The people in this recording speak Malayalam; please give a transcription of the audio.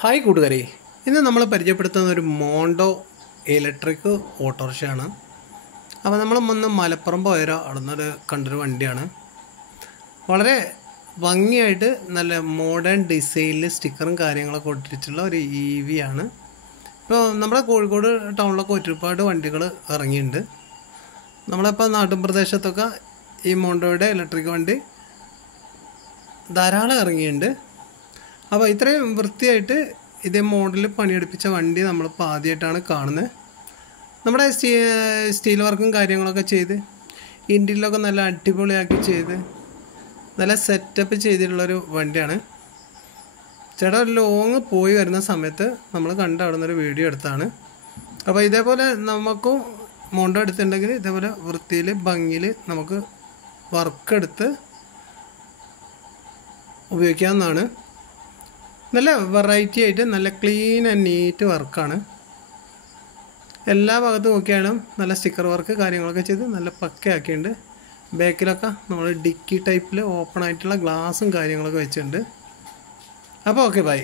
ഹായ് കൂട്ടുകാരെ, ഇന്ന് നമ്മൾ പരിചയപ്പെടുത്തുന്ന ഒരു മോണ്ടോ ഇലക്ട്രിക് ഓട്ടോറിക്ഷയാണ്. അപ്പോൾ നമ്മൾ വന്ന് മലപ്പുറം പോയാൽ അവിടെ കണ്ടൊരു വണ്ടിയാണ്. വളരെ ഭംഗിയായിട്ട് നല്ല മോഡേൺ ഡിസൈനിൽ സ്റ്റിക്കറും കാര്യങ്ങളൊക്കെ ഒട്ടിച്ചിട്ടുള്ള ഒരു EV ആണ്. ഇപ്പോൾ നമ്മുടെ കോഴിക്കോട് ടൗണിലൊക്കെ ഒരുപാട് വണ്ടികൾ ഇറങ്ങിയിട്ടുണ്ട്. നമ്മളിപ്പോൾ നാട്ടിൻ പ്രദേശത്തൊക്കെ ഈ മോണ്ടോയുടെ ഇലക്ട്രിക് വണ്ടി ധാരാളം ഇറങ്ങിയിട്ടുണ്ട്. അപ്പോൾ ഇത്രയും വൃത്തിയായിട്ട് ഇതേ മോഡലിൽ പണിയെടുപ്പിച്ച വണ്ടി നമ്മളിപ്പോൾ ആദ്യമായിട്ടാണ് കാണുന്നത്. നമ്മുടെ സ്റ്റീൽ വർക്കും കാര്യങ്ങളൊക്കെ ചെയ്ത് ഇൻറ്റീരിയലൊക്കെ നല്ല അടിപൊളിയാക്കി ചെയ്ത് നല്ല സെറ്റപ്പ് ചെയ്തിട്ടുള്ളൊരു വണ്ടിയാണ്. ചേട്ടാ ഒരു ലോങ് പോയി വരുന്ന സമയത്ത് നമ്മൾ കണ്ട് അവിടെ നിന്നൊരു വീഡിയോ എടുത്താണ്. അപ്പോൾ ഇതേപോലെ നമുക്കും മോണ്ടോ എടുത്തിട്ടുണ്ടെങ്കിൽ ഇതേപോലെ വൃത്തിയിൽ ഭംഗിയിൽ നമുക്ക് വർക്കെടുത്ത് ഉപയോഗിക്കാവുന്നതാണ്. നല്ല വെറൈറ്റി ആയിട്ട് നല്ല ക്ലീൻ ആൻഡ് നീറ്റ് വർക്കാണ്. എല്ലാ ഭാഗത്തും നോക്കിയാലും നല്ല സ്റ്റിക്കർ വർക്ക് കാര്യങ്ങളൊക്കെ ചെയ്ത് നല്ല പക്കയാക്കിയിട്ടുണ്ട്. ബാക്കിലൊക്കെ നമ്മൾ ഡിക്കി ടൈപ്പിൽ ഓപ്പൺ ആയിട്ടുള്ള ഗ്ലാസും കാര്യങ്ങളൊക്കെ വെച്ചിട്ടുണ്ട്. അപ്പോൾ ഓക്കെ, ബൈ.